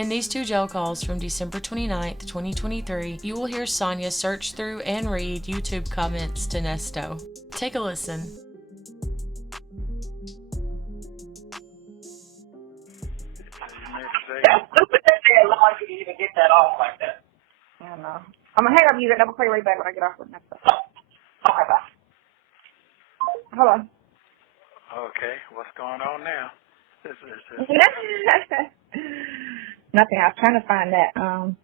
In these 2 jail calls from December 29th, 2023, you will hear Sonya search through and read YouTube comments to Nesto. Take a listen. That's stupid that they allowed you to even get that off like that. I don't know. I'm going to hang up you and I'll call you right back when I get off with Nesto. Okay, bye. Hello. Okay, what's going on now? Nothing. I was trying to find that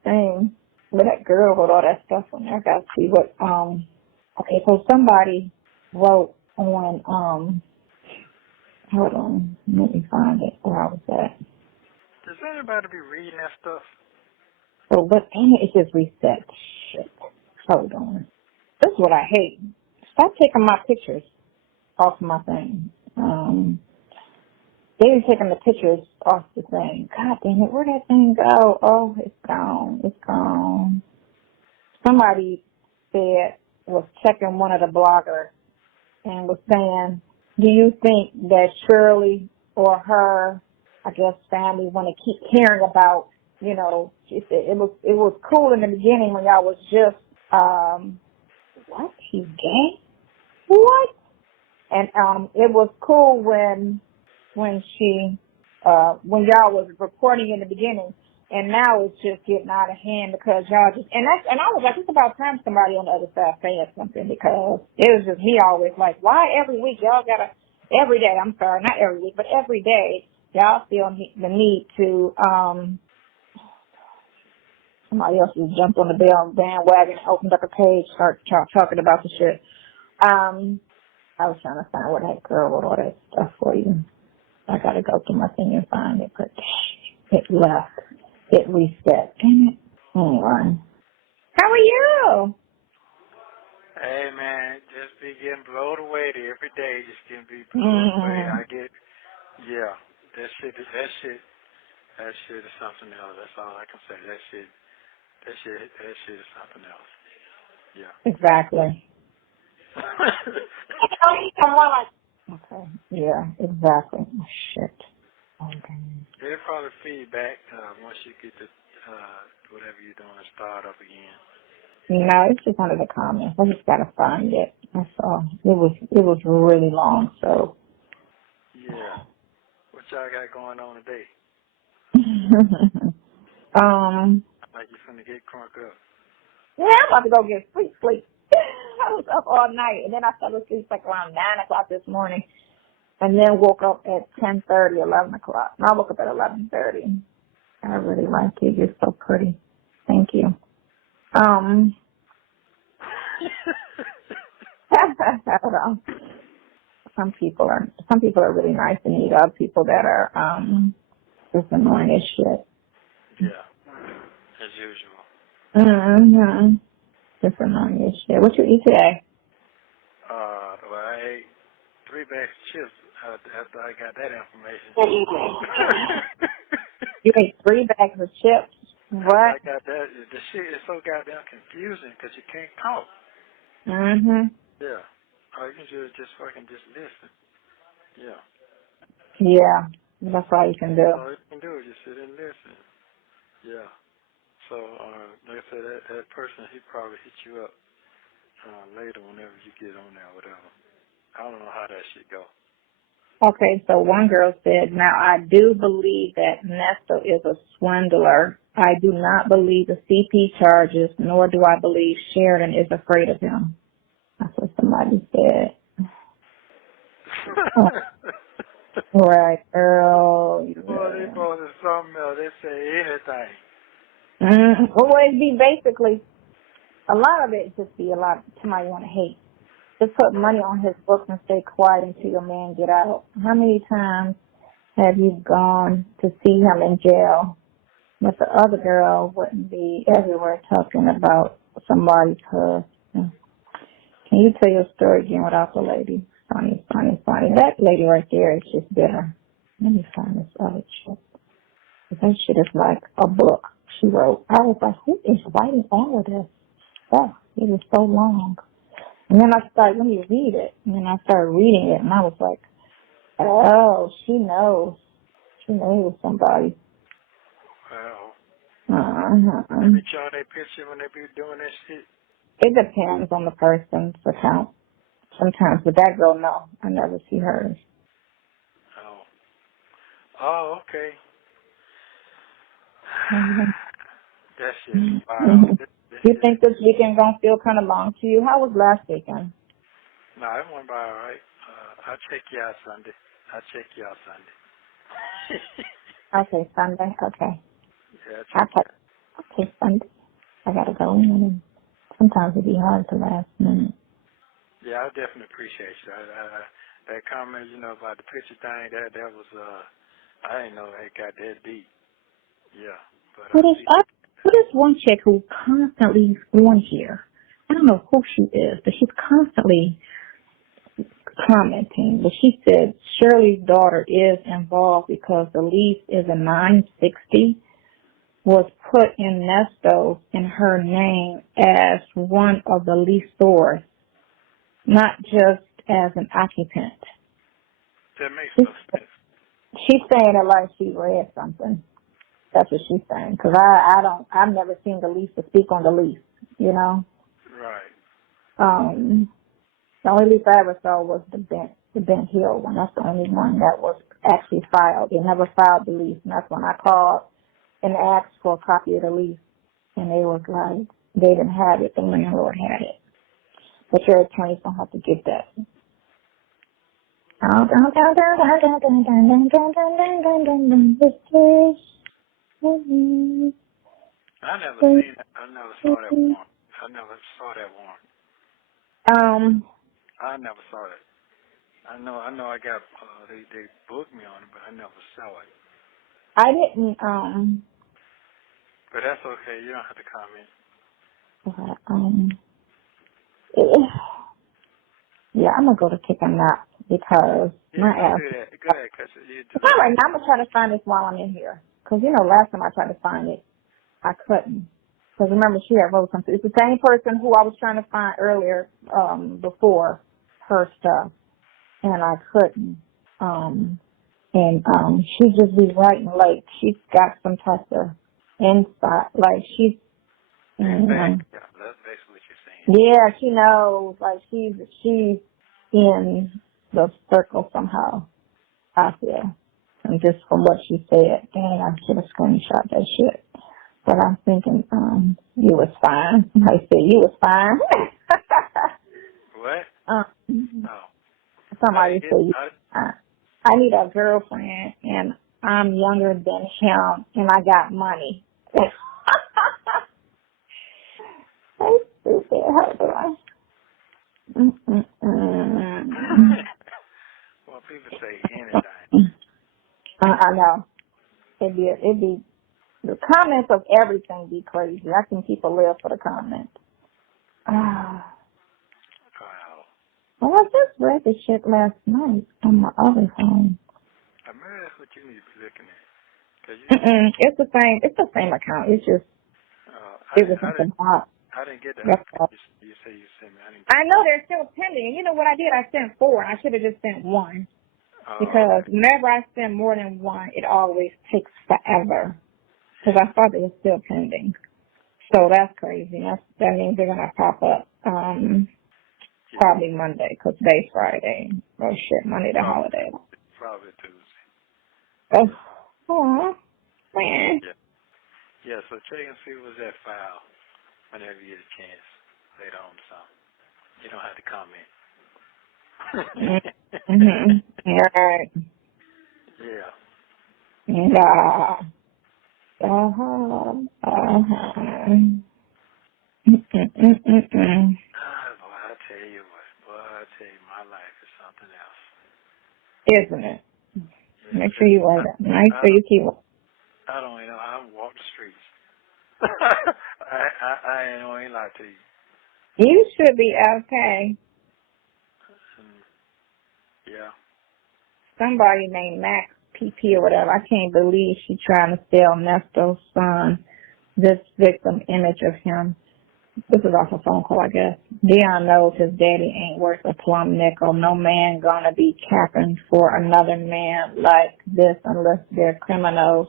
thing with that girl with all that stuff on there. I gotta see what okay, so somebody wrote on hold on, let me find it where I was at. Does anybody be reading that stuff? So what dang it just reset. Shit. Hold on. This is what I hate. Stop taking my pictures off my thing. They were taking the pictures off the thing. God damn it, where'd that thing go? Oh, it's gone. It's gone. Somebody was checking one of the bloggers and was saying, do you think that Shirley or her, I guess, family want to keep hearing about, you know, she said it was cool in the beginning when y'all was just, what? He's gay? What? And it was cool when y'all was reporting in the beginning, and now it's just getting out of hand because y'all just and I was like, it's about time somebody on the other side saying something, because it was just me always like, why every week y'all gotta every day, I'm sorry, not every week, but every day y'all feel the need to somebody else just jumped on the bandwagon, opened up a page, started talking about the shit. I was trying to find where that girl wrote all that stuff for you. I gotta go through my thing and find it, but it left. It reset. Damn it. Anyway. How are you? Hey, man, just be getting blown away every day. Just getting blown away. That shit is something else. That's all I can say. That shit is something else. Yeah. Exactly. Okay. Yeah, exactly. Oh, shit. Okay. It'll probably feedback once you get the whatever you're doing and start up again. No, it's just under the comments. I just gotta find it. That's all. It was really long, so. Yeah. What y'all got going on today? Like you finna get crunk up. Yeah, I'm about to go get sleep. I was up all night, and then I fell asleep like around 9 o'clock this morning, and then woke up at 10:30, 11 o'clock. And I woke up at 11:30. I really like you. You're so pretty. Thank you. Hold on. Some people are really nice, and you got people that are just annoying as shit. Yeah, as usual. Mm-hmm. Just annoying as shit. What you eat today? Well, I ate 3 bags of chips after I got that information. You ate 3 bags of chips? What? I got that. The shit is so goddamn confusing because you can't talk. Mm-hmm. Yeah. All you can do is just listen. Yeah. Yeah. That's all you can do. All you can do is just sit and listen. Yeah. So, like I said, that person, he probably hit you up later whenever you get on there or whatever. I don't know how that shit go. Okay, so one girl said, now I do believe that Nesto is a swindler. I do not believe the CP charges, nor do I believe Sheridan is afraid of him. That's what somebody said. Right, girl. Boy, they both is something else. They say anything. Well, it'd be basically, a lot of it just be a lot, somebody want to hate. Just put money on his books and stay quiet until your man get out. How many times have you gone to see him in jail? But the other girl wouldn't be everywhere talking about somebody's husband. Can you tell your story again without the lady? Funny. That lady right there is just bitter. Let me find this other chick. That shit is like a book she wrote. I was like, who is writing all of this stuff? It is so long. And then I started, let me read it. And then I started reading it, and I was like, oh, she knows. She knows somebody. Well, They be showing their picture when they be doing that shit. It depends on the person's account sometimes, but that girl, no, I never see hers. Oh, okay. Mm-hmm. That shit's wild. You think this weekend gonna feel kind of long to you? How was last weekend? No, it went by all right. I'll check you out Sunday. Okay, Sunday. Okay. Yeah, Okay, Sunday. I gotta go in, and sometimes it be hard to last minute. Yeah, I definitely appreciate you. That comment, about the picture thing, that was, I didn't know it got that deep. Yeah, but Who is one chick who constantly on here? I don't know who she is, but she's constantly commenting. But she said Shirley's daughter is involved because the lease is a 960, was put in Nesto in her name as one of the leasors, not just as an occupant. That makes no sense. She's saying it like she read something. That's what she's saying. Because I've never seen the lease to speak on the lease, Right. The only lease I ever saw was the Bent Hill one. That's the only one that was actually filed. They never filed the lease, and that's when I called and asked for a copy of the lease, and they was like, they didn't have it. The landlord had it. But your attorney's gonna have to get that. I never seen that. I never saw that one. I never saw that one. I never saw it. I know I got, they booked me on it, but I never saw it. I didn't, But that's okay. You don't have to comment. yeah, I'm gonna go to take a nap because my ass. Do that. Go ahead, cause you do. All right, now I'm gonna try to find this while I'm in here. Cause last time I tried to find it, I couldn't. Cause remember she had wrote something. It's the same person who I was trying to find earlier, before her stuff, and I couldn't. She just be writing like she's got some type of insight, like she's. Yeah, that's basically what you're saying. Yeah, she knows, like she's in the circle somehow, I feel. And just from what she said, dang, I should have screenshot that shit. But I'm thinking, you was fine. I said, you was fine. What? Somebody said, I need a girlfriend, and I'm younger than him, and I got money. So stupid. How do I? Well, people say anything. I know. It'd be the comments of everything be crazy. I think people live for the comments. Wow. Well, I just read this shit last night on my other phone. I mean, that's what you need to be looking at. It's the same. It's the same account. It's just it was something hot. I didn't get that. You say you sent me. I know they're still pending. You know what I did? I sent 4. I should have just sent 1 because whenever I send more than 1, it always takes forever. Because I thought they were still pending. So that's crazy. That means they're gonna pop up probably Monday because today's Friday. Oh shit, Monday the holiday. Probably Tuesday. Oh, man. Yeah. So check and see what's that file whenever you get a chance later on. Something. You don't have to comment. Right. Yeah. Yeah. Boy, I tell you what. My life is something else. Isn't it? Make sure you write it. Make sure you keep it. I don't know. I don't walk the streets. I ain't gonna lie to you. You should be okay. Yeah. Somebody named Max PP or whatever. I can't believe she's trying to sell Nesto's son this victim image of him. This is off a phone call, I guess. Dion knows his daddy ain't worth a plum nickel. No man gonna be capping for another man like this unless they're criminals.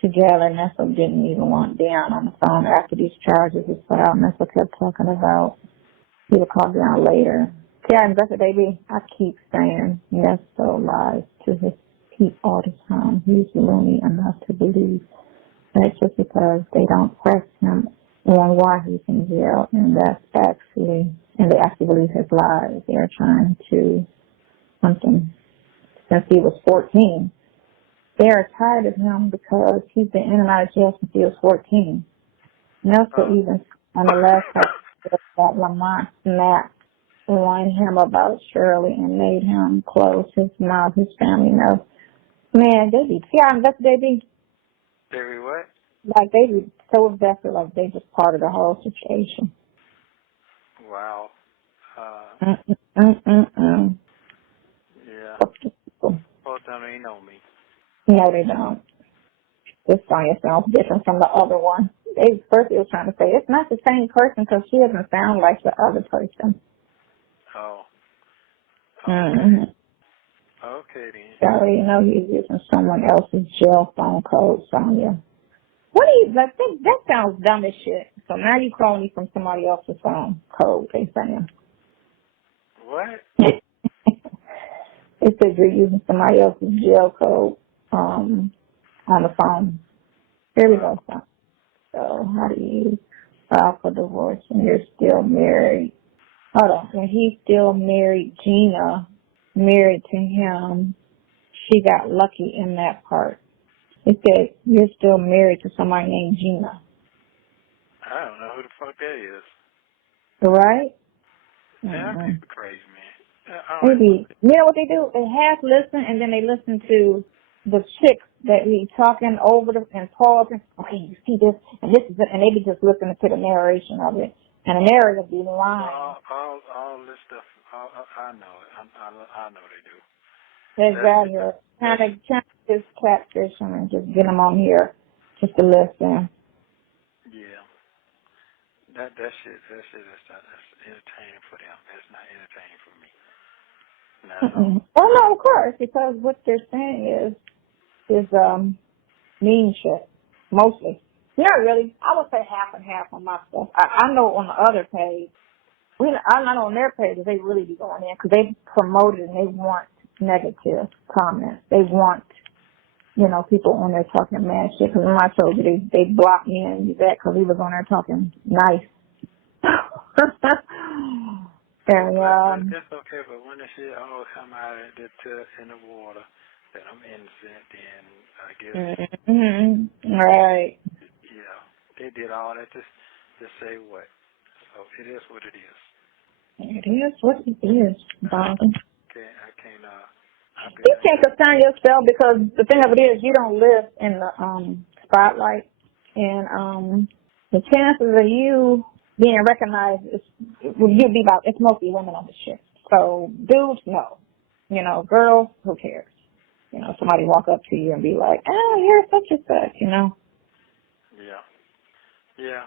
together. Nesto didn't even want Dion on the phone after these charges were filed. Nesto kept talking about he would call Dion later. Yeah, that's what I keep saying Nesto lies to his people all the time. He's loony enough to believe that just because they don't press him on why he's in jail, and they actually believe his lies. They're trying to something since he was 14. They're tired of him because he's been in and out of jail since he was 14. Nesto even on the last time that Lamont snapped on him about Shirley and made him close his mouth, his family know. Man, they be, that's what they be. They be what? Like, they be so invested, like they just part of the whole situation. Wow. Yeah. Both of them ain't know me. No, they don't. This Sonya sounds different from the other one. First they was trying to say, it's not the same person because she doesn't sound like the other person. Oh. Mm-hmm. Okay, then. So, he's using someone else's jail phone code, Sonya. What do you, that sounds dumb as shit. So now you're calling me from somebody else's phone code, they saying. What? They said you're using somebody else's jail code on the phone. Here we go, son. So how do you file for divorce when you're still married? Hold on. When he's still married, Gina, married to him, she got lucky in that part. It said you're still married to somebody named Gina. I don't know who the fuck that is. Right? Yeah, people crazy, man. Maybe. You know what they do? They half listen and then they listen to the chicks that be talking over and pausing. Okay, you see this and this is it, and they be just listening to the narration of it. And the narrator be lying. All this stuff, I know it. I know they do. They're out here trying to just catfish them and just get them on here just to listen. Yeah. That shit is that's entertaining for them. That's not entertaining for me. Oh no, of course, because what they're saying is mean shit, mostly. Not really. I would say half and half on my stuff. I know on the other page, I'm not on their page, they really be going in because they promote it and they want negative comments. They want, people on there talking mad shit. Because when I told you they blocked me and that because he was on there talking nice. And it's okay, but when the shit all come out in the water that I'm innocent, then I guess. Mm-hmm. Right. Yeah, they did all that just say what. So it is what it is. It is what it is, Bob. I can't. You can't concern yourself because the thing of it is you don't live in the spotlight, and the chances of you being recognized you'll be about, it's mostly women on the shit. So dudes, no. Girls, who cares? Somebody walk up to you and be like, oh, you're such and such, Yeah. Yeah.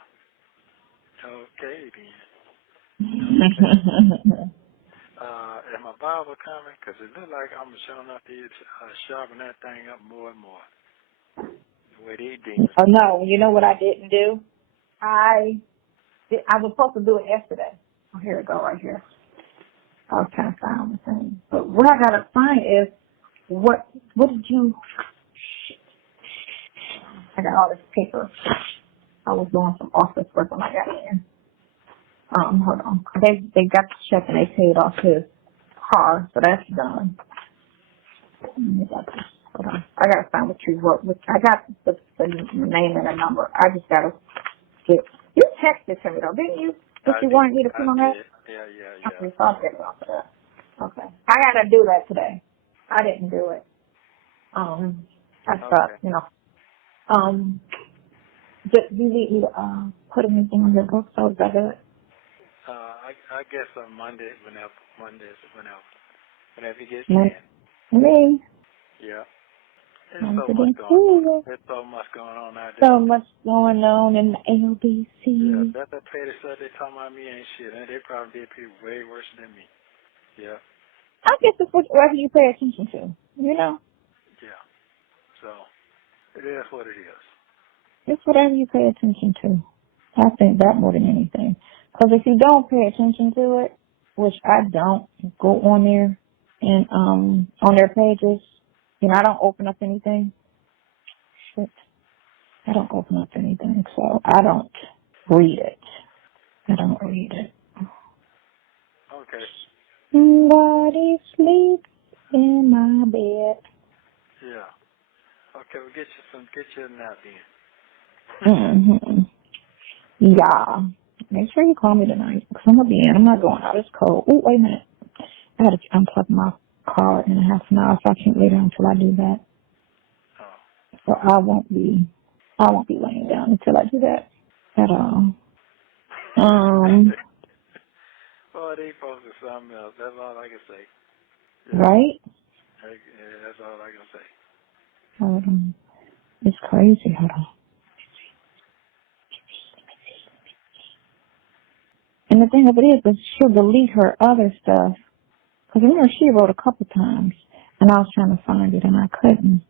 Okay, then. Okay. Is my Bible coming? Because it looks like I'm showing up to sharpen that thing up more and more. The way they did. Oh, no. You know what I didn't do? I was supposed to do it yesterday. Oh, here we go, right here. I was trying to find the thing. But what I got to find is, what did you... I got all this paper. I was doing some office work when I got in. Hold on. They got the check and they paid off his car, so that's done. Hold on. I got to find what you wrote. I got the name and the number. I just got to get... You texted to me, though, didn't you? What you wanted me to put on that? Yeah. Okay, so I'll get it off of that. Okay. I got to do that today. I didn't do it. I thought, do you need me to put anything on your book? So is that it? I guess on Monday, whenever you get Me? chance. Yeah. There's so much going on out there. So much going on in the LBC. Yeah, that's the petty stuff they talking about me ain't shit. And they probably did people way worse than me. Yeah. I guess it's whatever you pay attention to, Yeah. So, It is what it is. It's whatever you pay attention to. I think that more than anything. Because if you don't pay attention to it, which I don't, go on there and on their pages. You know, I don't open up anything. Shit. I don't open up anything, so I don't read it. I don't read it. Okay. Somebody sleeps in my bed. Yeah. Okay, well, get you a nap Mhm. in. Yeah. Make sure you call me tonight, because I'm going to be in. I'm not going out. It's cold. Oh, wait a minute. I got to unplug my car in a half an hour, so I can't lay down until I do that. Oh. So I won't be laying down until I do that at all. Oh, they posted something else. That's all I can say. Yeah. Right? Yeah, that's all I can say. Hold on. It's crazy. Hold on. And the thing of it is she'll delete her other stuff. Because remember, she wrote a couple times, and I was trying to find it, and I couldn't.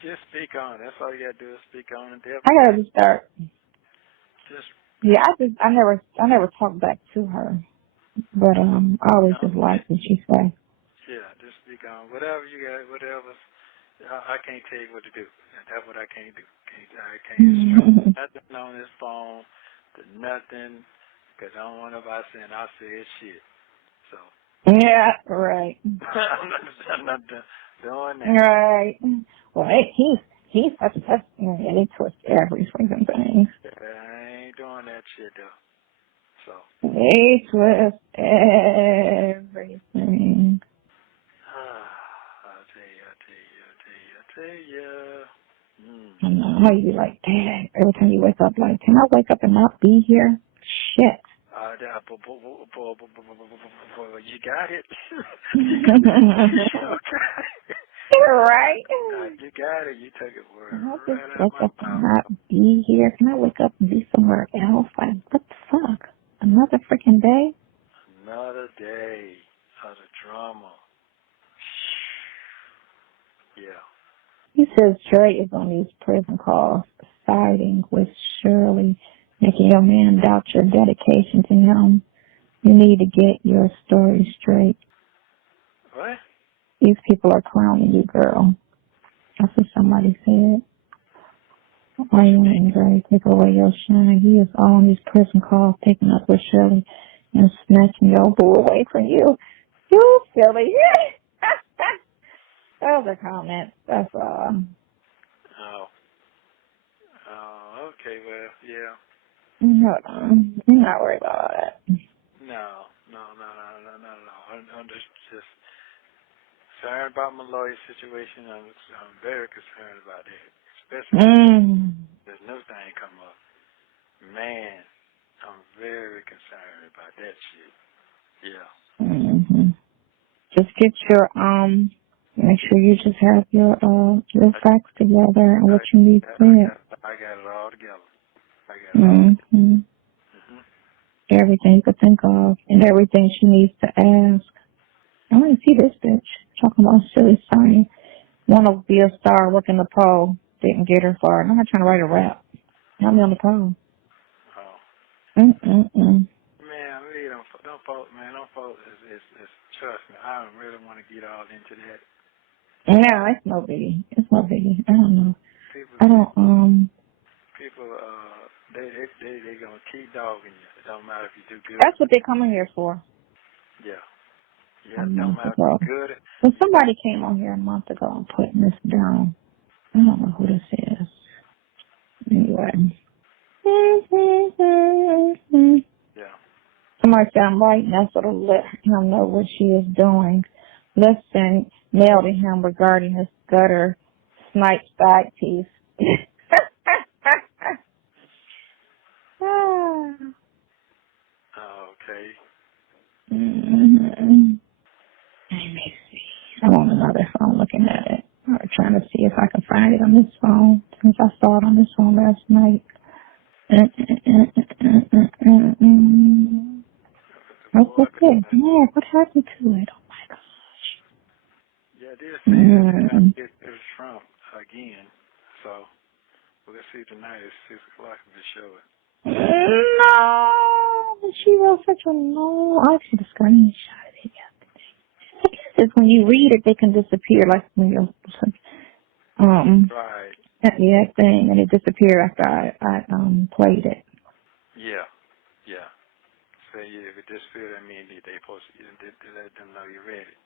Just speak on. That's all you gotta do is speak on it. I gotta just start. Just. Yeah, I never talked back to her, but I always just liked what she said. Yeah, just speak on whatever you got. Whatever. I can't tell you what to do. That's what I can't do. I can't instruct nothing on this phone. To nothing. Because I don't want nobody saying I said shit. So. Yeah, right. I'm not doing that. Right. Well, he's such a yeah, they twist every freaking thing. I ain't doing that shit though. So. They twist everything. I'll tell you. I know how you be like, dang, every time you wake up, like, can I wake up and not be here? Shit. You got it. Okay. Right? You got it. You took it word Can I right just out wake my up and mouth. not be here? Can I wake up and be somewhere else? Like, what the fuck? Another freaking day? Another day of the drama. Yeah. He says Dre is on these prison calls, siding with Shirley, making your man doubt your dedication to him. You need to get your story straight. What? These people are clowning you, girl. That's what somebody said. Why you letting Dre take away your shine? He is on these prison calls, taking up with Shirley and snatching your boo away from you. You silly. Those are comments. That's all. Oh, okay, well, yeah. Hold on. You're not worried about all that. No. I'm just concerned about my lawyer situation. I'm very concerned about that. Especially this new thing come up. Man, I'm very concerned about that shit. Yeah. Just get your, make sure you just have your facts together and what you need said. I got it all together. I got it all together. Everything you could think of and everything she needs to ask. I want to see this bitch talking about silly Sonya. Want to be a star, working the pole. Didn't get her far. I'm not trying to write a rap. Help me on the pole. Man, really don't fault, man. Don't fault. It's trust me. I don't really want to get all into that. No, it's no biggie. It's no biggie. I don't know. People, they gonna keep dogging you. It don't matter if you do good. That's what they're coming here for. Yeah. Yeah, it don't matter if you do good. But somebody came on here a month ago and putting this down. I don't know who this is. Anyway. Yeah. Somebody said I'm right, Nesto to let him know what she is doing. Listen, mail to him regarding his gutter snipe side piece. Okay. Let me see. I'm on another phone looking at it. I'm trying to see if I can find it on this phone since I saw it on this phone last night. What's this? Yeah, what happened to it? Oh my gosh. Yeah, they're saying that they're trying to get this Trump again. So. Well, let's see tonight. It's 6 o'clock if it's showing. No, but she wrote such a long. I actually screenshot it. I guess it's when you read it, they can disappear. Like when you're Right. yeah, thing, and it disappeared after I played it. Yeah. Yeah. So, yeah, if it disappeared, that means they supposed to let them know you read it.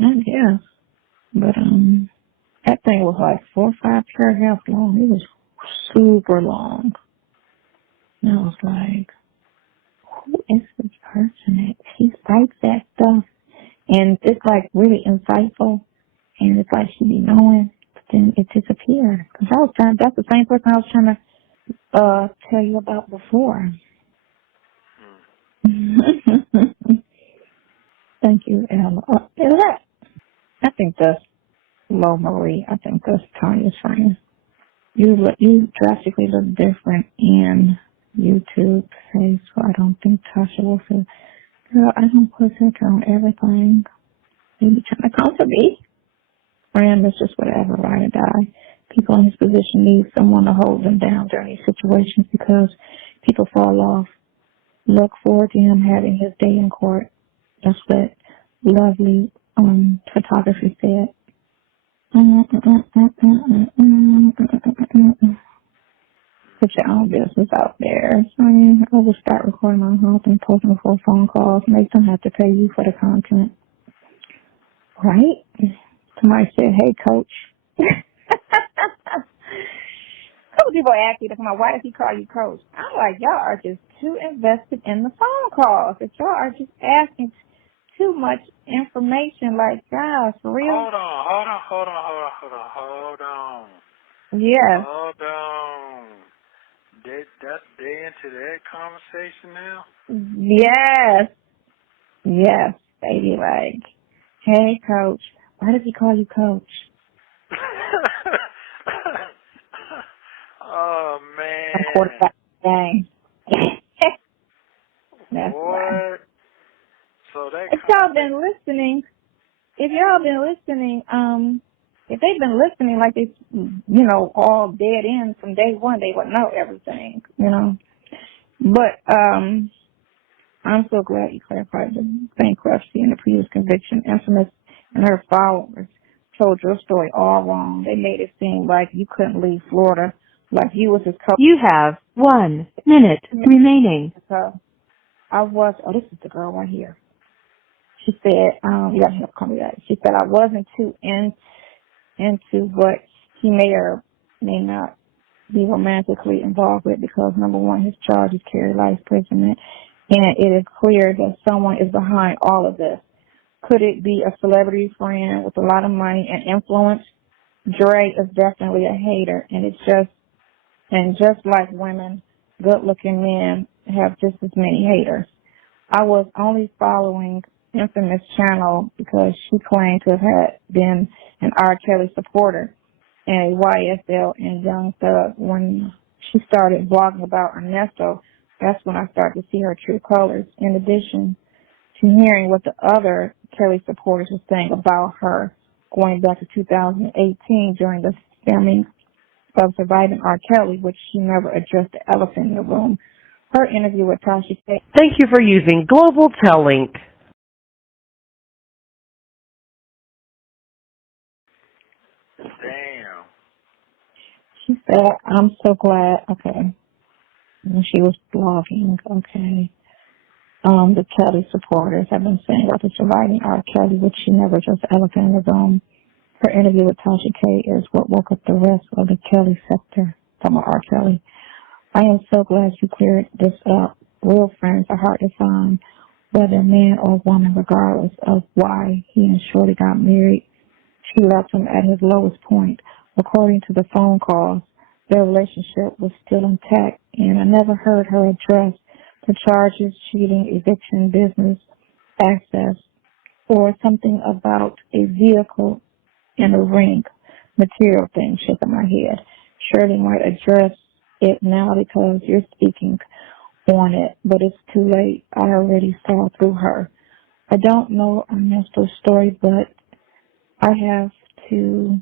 I guess, but that thing was like 4 or 5 paragraphs long. It was super long. And I was like, who is this person that she writes that stuff? And it's like really insightful. And it's like she be knowing, but then it disappeared. Cause that's the same person I was trying to, tell you about before. Thank you, Ella. I think that's Lo Marie. I think that's Tanya's friend. You drastically look different in YouTube face, so I don't think Tasha will feel. Girl, I don't put filter on everything. They be trying to come for me. Friend is just whatever, ride or die. People in his position need someone to hold them down during these situations because people fall off. Look forward to him having his day in court. That's what lovely photography said. Put your own business out there. I will start recording my home and posting before phone calls. Make them have to pay you for the content. Right? Somebody said, hey, coach. Some people ask me, why does he call you coach? I'm like, y'all are just too invested in the phone calls. If y'all are just asking too much information, like, gosh, for real? Hold on. Yes. Hold on. They into that conversation now? Yes. They be like, hey, coach. Why does he call you coach? Oh, man. I'm quarterback game. That's what? Why. So that if y'all been listening, if they've been listening like it's, all dead ends from day one, they would know everything, But I'm so glad you clarified the bankruptcy and the previous conviction. Infamous and her followers told your story all wrong. They made it seem like you couldn't leave Florida, like you was his coach. You have 1 minute remaining. So this is the girl right here. She said, she said, I wasn't too into what he may or may not be romantically involved with because, number one, his charges carry life imprisonment, and it is clear that someone is behind all of this. Could it be a celebrity friend with a lot of money and influence? Dre is definitely a hater, and just like women, good-looking men have just as many haters. I was only following Infamous channel because she claimed to have been an R. Kelly supporter and a YSL and Young Thug. When she started blogging about Ernesto, that's when I started to see her true colors. In addition to hearing what the other Kelly supporters were saying about her going back to 2018 during the filming of Surviving R. Kelly, which she never addressed the elephant in the room. Her interview with Tasha K. Thank you for using Global Tellink. Damn. She said, I'm so glad, okay. And she was blogging, okay. The Kelly supporters have been saying about the Surviving R. Kelly, which she never addressed the elephant in the room. Her interview with Tasha K. is what woke up the rest of the Kelly sector from R. Kelly. I am so glad you cleared this up. Real friends are hard to find, whether man or woman, regardless of why he and Shirley got married. She left him at his lowest point. According to the phone calls, their relationship was still intact, and I never heard her address the charges, cheating, eviction, business, access, or something about a vehicle in a ring, material thing shaking my head. Shirley might address it now because you're speaking on it, but it's too late. I already saw through her. I don't know Ernesto's story, but I have to,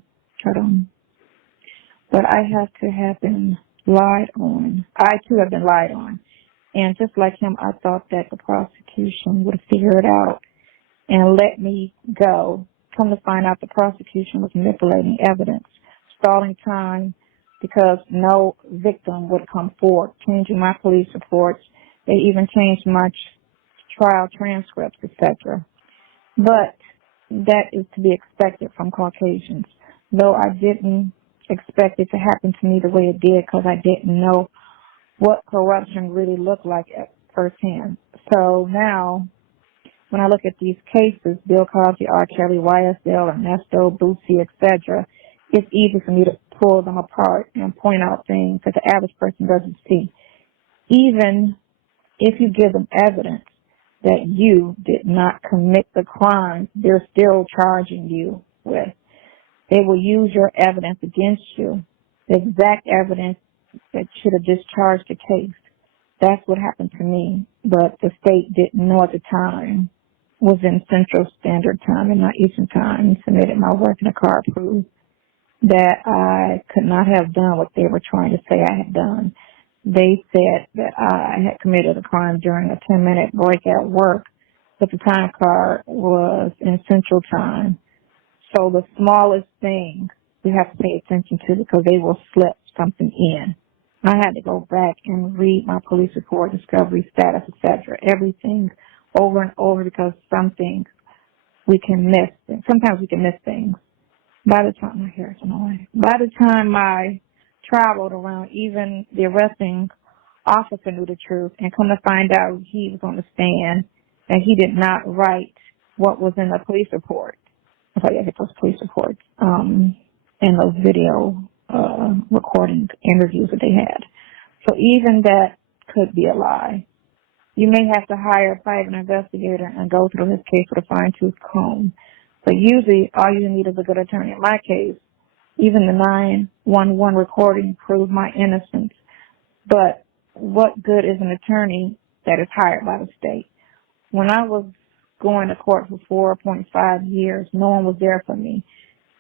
but I have to have been lied on. I, too, have been lied on. And just like him, I thought that the prosecution would figure it out and let me go. Come to find out the prosecution was manipulating evidence, stalling time because no victim would come forward, changing my police reports. They even changed my trial transcripts, etc. But that is to be expected from Caucasians, though I didn't expect it to happen to me the way it did because I didn't know what corruption really looked like at firsthand. So now, when I look at these cases, Bill Cosby, R. Kelly, YSL, Ernesto, Boosie, etc., it's easy for me to pull them apart and point out things that the average person doesn't see. Even if you give them evidence that you did not commit the crime, they're still charging you with. They will use your evidence against you, the exact evidence that should have discharged the case. That's what happened to me, but the state didn't know at the time. Was in Central Standard Time and not Eastern Time, submitted my work in a card proof that I could not have done what they were trying to say I had done. They said that I had committed a crime during a 10-minute break at work, but the time card was in Central Time. So the smallest thing we have to pay attention to because they will slip something in. I had to go back and read my police report, discovery status, etc., everything over and over because some things we can miss. Sometimes we can miss things. By the time my hair is annoying. By the time I traveled around, even the arresting officer knew the truth, and come to find out he was on the stand and he did not write what was in the police report. I thought I get those police reports and those video recording interviews that they had. So even that could be a lie. You may have to hire a private investigator and go through his case with a fine-tooth comb. But usually, all you need is a good attorney. In my case, even the 911 recording proved my innocence. But what good is an attorney that is hired by the state? When I was going to court for 4.5 years, no one was there for me.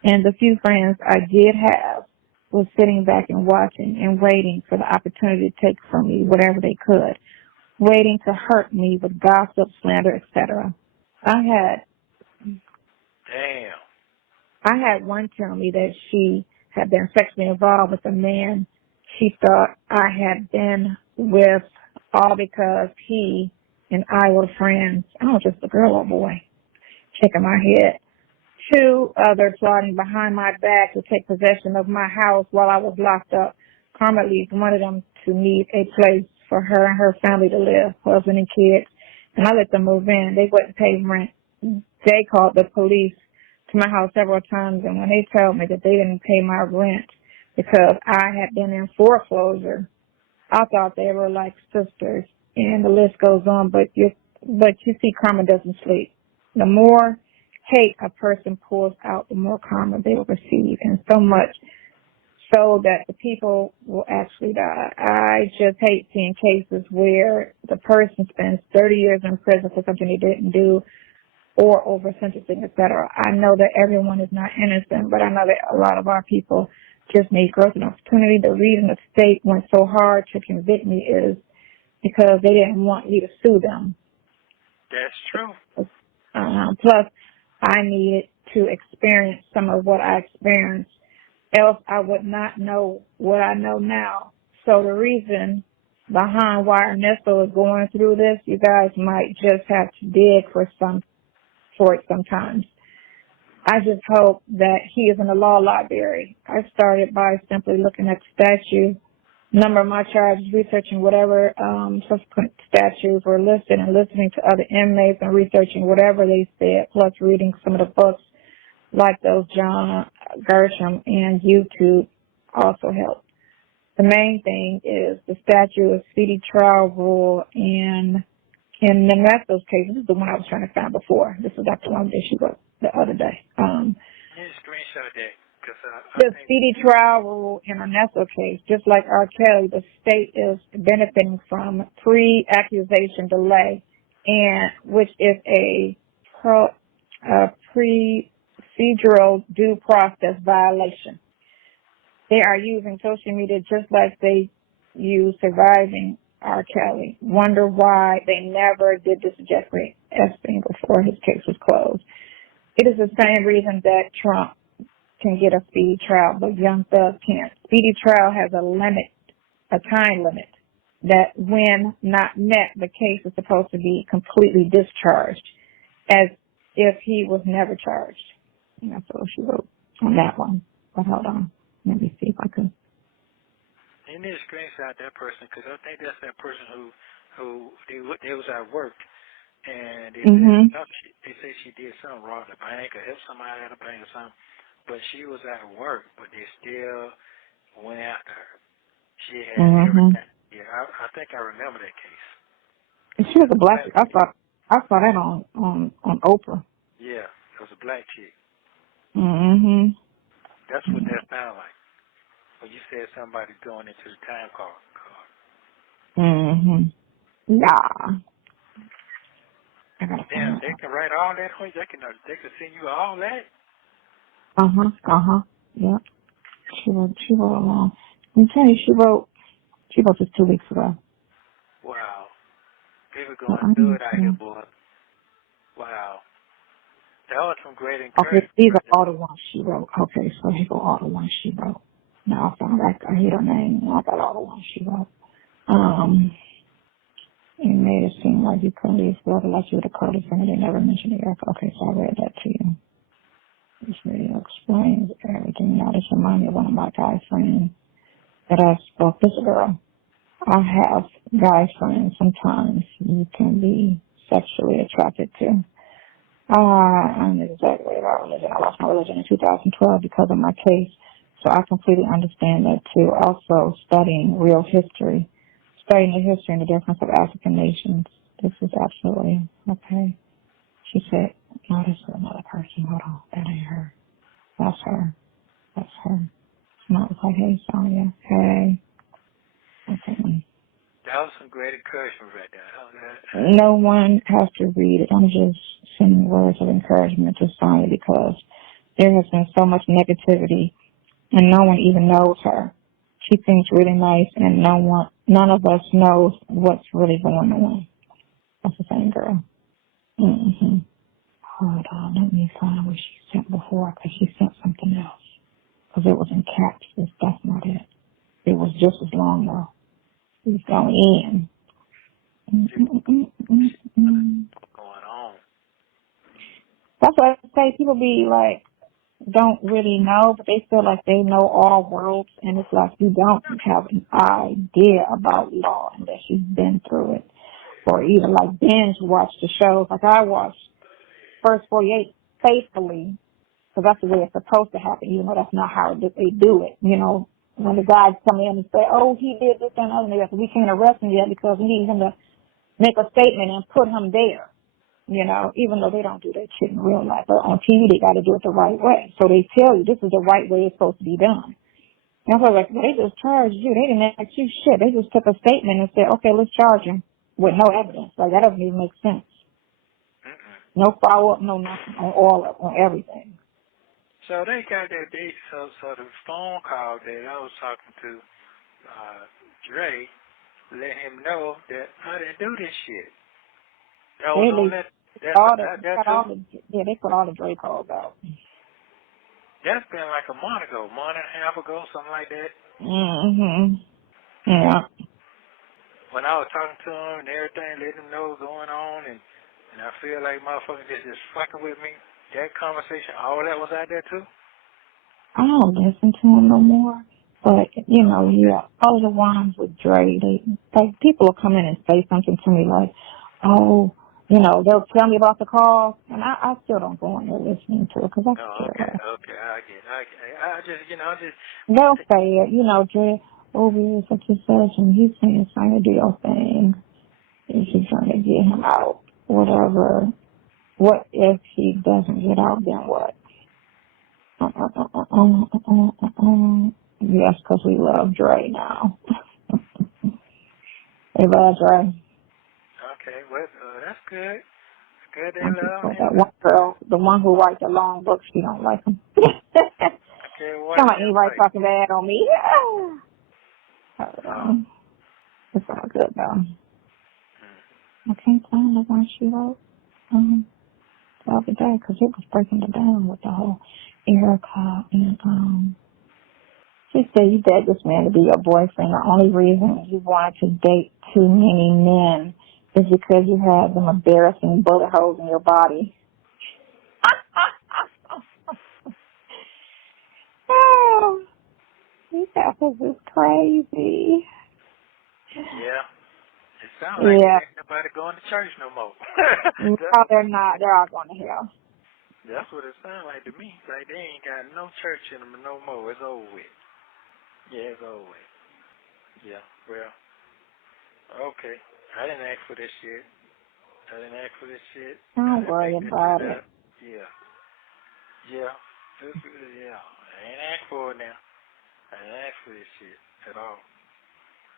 And the few friends I did have was sitting back and watching and waiting for the opportunity to take from me whatever they could, waiting to hurt me with gossip, slander, etc. I had one tell me that she had been sexually involved with a man she thought I had been with, all because he and I were friends. I don't know if it's a girl or boy. Shaking my head. 2 others plotting behind my back to take possession of my house while I was locked up. Karma leads wanted them to need a place for her and her family to live, husband and kids, and I let them move in. They wouldn't pay rent. They called the police to my house several times, and when they told me that they didn't pay my rent because I had been in foreclosure, I thought they were like sisters, and the list goes on. But you see, karma doesn't sleep. The more hate a person pulls out, the more karma they will receive, and so much so that the people will actually die. I just hate seeing cases where the person spends 30 years in prison for something they didn't do, or over sentencing, etc. I know that everyone is not innocent, but I know that a lot of our people just need growth and opportunity. The reason the state went so hard to convict me is because they didn't want me to sue them. That's true. Plus, I needed to experience some of what I experienced, else I would not know what I know now. So the reason behind why Ernesto is going through this, you guys might just have to dig for it sometimes. I just hope that he is in the law library. I started by simply looking at the statute, number of my charges, researching whatever subsequent statutes were listed, and listening to other inmates and researching whatever they said, plus reading some of the books like those John Gershom and YouTube also helped. The main thing is the statute of speedy trial rule, and in Nesto's case, this is the one I was trying to find before. This is not the one that she wrote the other day. Screenshot that. The speedy trial rule in Ernesto's case, just like R. Kelly, the state is benefiting from pre-accusation delay, and which is a procedural due process violation. They are using social media just like they use surviving R. Kelly. Wonder why they never did this to Jeffrey Epstein before his case was closed. It is the same reason that Trump can get a speedy trial, but Young Thug can't. Speedy trial has a limit, a time limit, that when not met, the case is supposed to be completely discharged, as if he was never charged. And that's what she wrote on that one. But hold on. Let me see if I can. You need to screenshot that person, because I think that's that person who they was at work, and they say she did something wrong at the bank or helped somebody at the bank or something, but she was at work, but they still went after her. She had everything. Yeah, I think I remember that case. She was a black. I saw that on Oprah. Yeah, it was a black chick. That's what that sounded like. When you said somebody going into the time card. Nah. Damn, they can write all that for you. They can send you all that. Yeah. She wrote along. I'm telling you, she wrote this 2 weeks ago. Wow. People going through it out here, boy. Wow. That was some great encouragement. Okay, these are all the ones she wrote. Okay, so here go all the ones she wrote. Now I found out, I hear her name, and I got all the ones she wrote. It made it seem like you couldn't leave Florida like you would have called it, and they never mentioned Erica. Okay, so I read that to you. This video explains everything. Now this reminds me of one of my guy friends that I spoke. This girl, I have guy friends sometimes you can be sexually attracted to. I'm exactly about religion. I lost my religion in 2012 because of my case, so I completely understand that too. Also, studying real history, studying the history and the difference of African nations. This is absolutely okay. She said, no, this is another person. Hold on, that ain't her. That's her. That's her. And I was like, hey, Sonya, hey. Okay. That was some great encouragement right there. No one has to read it. I'm just sending words of encouragement to Sonya because there has been so much negativity and no one even knows her. She seems really nice and none of us knows what's really going on. That's the same girl. Hold on, let me find what she sent before because she sent something else. Because it was in caps. That's not it. It was just as long though. It was going in. Going on. That's what I say. People be like, don't really know, but they feel like they know all worlds, and it's like you don't have an idea about law unless you've been through it, or even like binge watch the shows. Like I watched First 48 faithfully, because that's the way it's supposed to happen, even though that's not how they do it. You know, when the guys come in and say, oh, he did this and other, and we can't arrest him yet because we need him to make a statement and put him there. You know, even though they don't do that shit in real life. But on TV, they got to do it the right way. So they tell you this is the right way it's supposed to be done. And I was like, well, they just charged you. They didn't ask you shit. They just took a statement and said, okay, let's charge him with no evidence. Like, that doesn't even make sense. No follow-up, no nothing on everything. So they got that date. So the phone call that I was talking to Dre let him know that I didn't do this shit. That was on that. They put all the Dre calls out. That's been like a month and a half ago, something like that. Yeah. When I was talking to him and everything, letting him know what's going on, and I feel like motherfuckers just fucking with me. That conversation, all that was out there too? I don't listen to him no more. But, you know, all the ones with Dre, people will come in and say something to me like, oh, you know, they'll tell me about the call, and I still don't go in there listening to it because I'm scared. Okay, I get it. They'll say it, you know, Dre, over such and such, and he's saying, trying to do your thing. Is he trying to get him out? Whatever. What if he doesn't get out, then what? Yes, because we love Dre now. They love Dre. Okay, well, that's good. It's good they love him. That one girl, the one who writes the long books, she don't like him. Okay, care what. Don't like anybody talking bad on me. It's all good, though. I can't find the one she wrote the other day because it was breaking it down with the whole Erica. And she said you begged this man to be your boyfriend. The only reason you wanted to date too many men is because you had them embarrassing bullet holes in your body. Oh, that was crazy. Yeah. It sounds like ain't nobody going to church no more. No, they're not. They're all going to hell. That's what it sounds like to me. Like they ain't got no church in them no more. It's over with. Yeah, it's over with. Yeah, well, okay. I didn't ask for this shit. Don't worry about it. Yeah. Yeah. I ain't asked for it now. I didn't ask for this shit at all.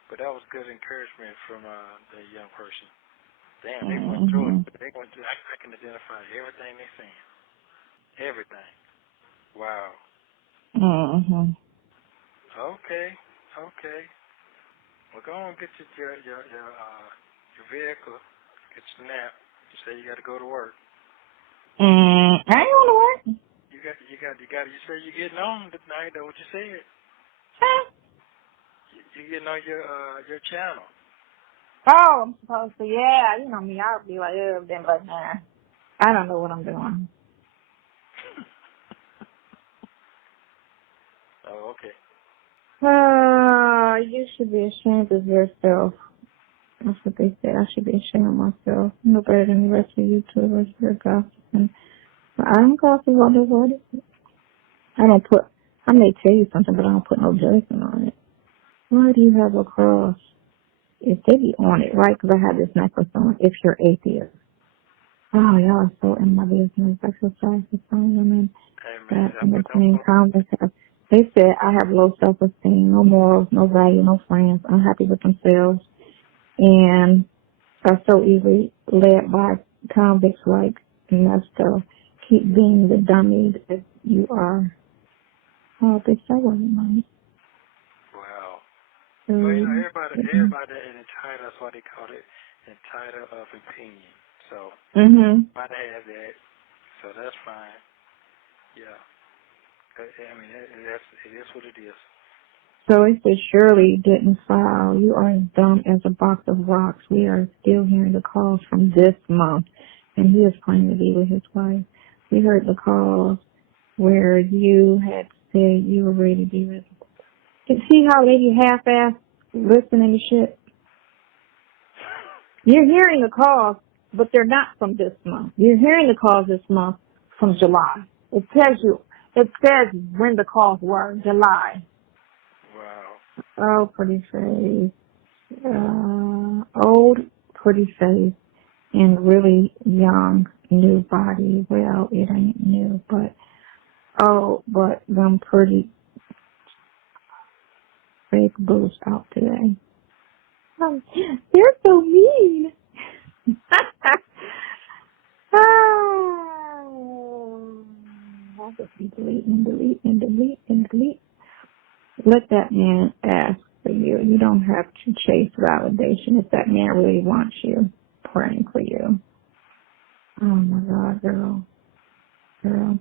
But that was good encouragement from the young person. Damn, they went through it. I can identify everything they're saying. Everything. Wow. Mm-hmm. Okay. Well, go on and get your vehicle. Get your nap. You say you got to go to work. I ain't going to work. You say you're getting on tonight. That's what you said. Huh? You getting on your channel. Oh, I'm supposed to. Yeah, you know me. I'll be like, then, but nah. I don't know what I'm doing. Oh, okay. You should be ashamed of yourself. That's what they said. I should be ashamed of myself. No better than the rest of you YouTubers. You're gossiping. I don't gossip on this word. I may tell you something, but I don't put no judgment on it. Why do you have a cross? If they be on it, right? Because I have this necklace on. If you're atheist. Oh, y'all are so in my business. I feel sorry for some women that in between comments have. They said I have low self-esteem, no morals, no value, no friends, unhappy with themselves, and are so easily led by convicts like Nesto. Keep being the dummy that you are. Oh, bitch, that wasn't nice. Wow. Well, you know, everybody is entitled. That's why they call it entitled of opinion. So, everybody has that. So that's fine. Yeah. I mean, it is what it is. So it says Shirley didn't file. You are as dumb as a box of rocks. We are still hearing the calls from this month, and he is planning to be with his wife. We heard the calls where you had said you were ready to be with him. You see how they be half-assed listening to shit? You're hearing the calls, but they're not from this month. You're hearing the calls this month from July. It says when the calls were, July. Wow. Oh, pretty face. Old, pretty face, and really young, new body. Well, it ain't new, but them pretty fake boobs out today. They're so mean. I'll just be delete. Let that man ask for you. You don't have to chase validation if that man really wants you. Praying for you. Oh my God, girl. Your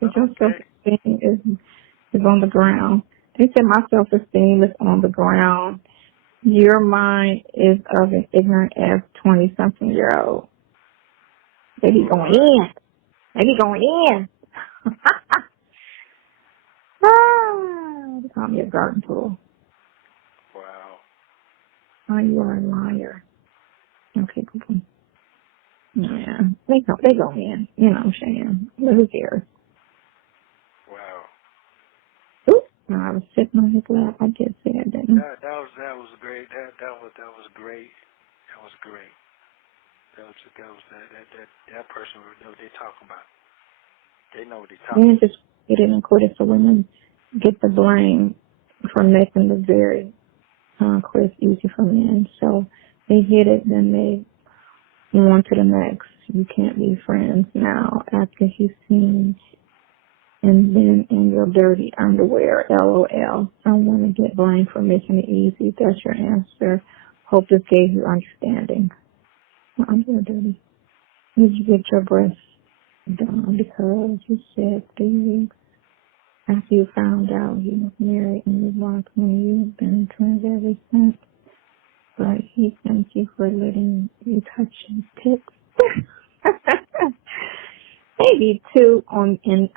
self-esteem is on the ground. They said my self-esteem is on the ground. Your mind is of an ignorant ass 20-something-year-old. They be going in. They call me a garden tool. Wow. Oh, you are a liar. Okay, cool. Yeah, they go in. You know what I'm saying? But who cares? Wow. Oops. No, I was sitting on his lap. I just said that. That was great. That was great. That person know what they talking about. They know what they talking about. Just get it and quit it so women get the blame for making the very quit easy for men. So they hit it, then they On to the next. You can't be friends now after he's seen and then in your dirty underwear. LOL. I want to get blamed for making it easy. That's your answer. Hope this gave you understanding. My underwear dirty. Did you get your breasts done because you said 3 weeks after you found out he was married and you blocked me? You've been friends ever since. But he thanks you for letting you touch his tits. Maybe two on them.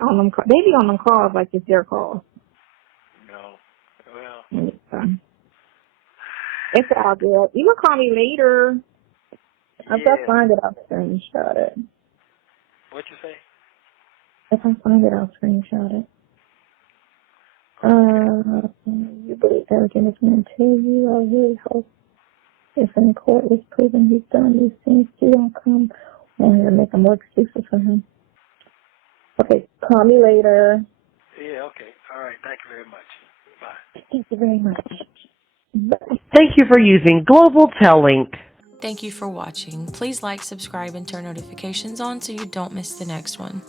Maybe on them calls like it's their calls. No. Well. It's all good. You can call me later. If Yeah. I find it, I'll screenshot it. What you say? If I find it, I'll screenshot it. You believe everything this man tells you. I really hope if in court is proven he's done these things, you don't come on here and make more excuses for him. Okay, call me later. Yeah, okay. All right. Thank you very much. Bye. Thank you very much. Bye. Thank you for using Global Link. Thank you for watching. Please like, subscribe, and turn notifications on so you don't miss the next one.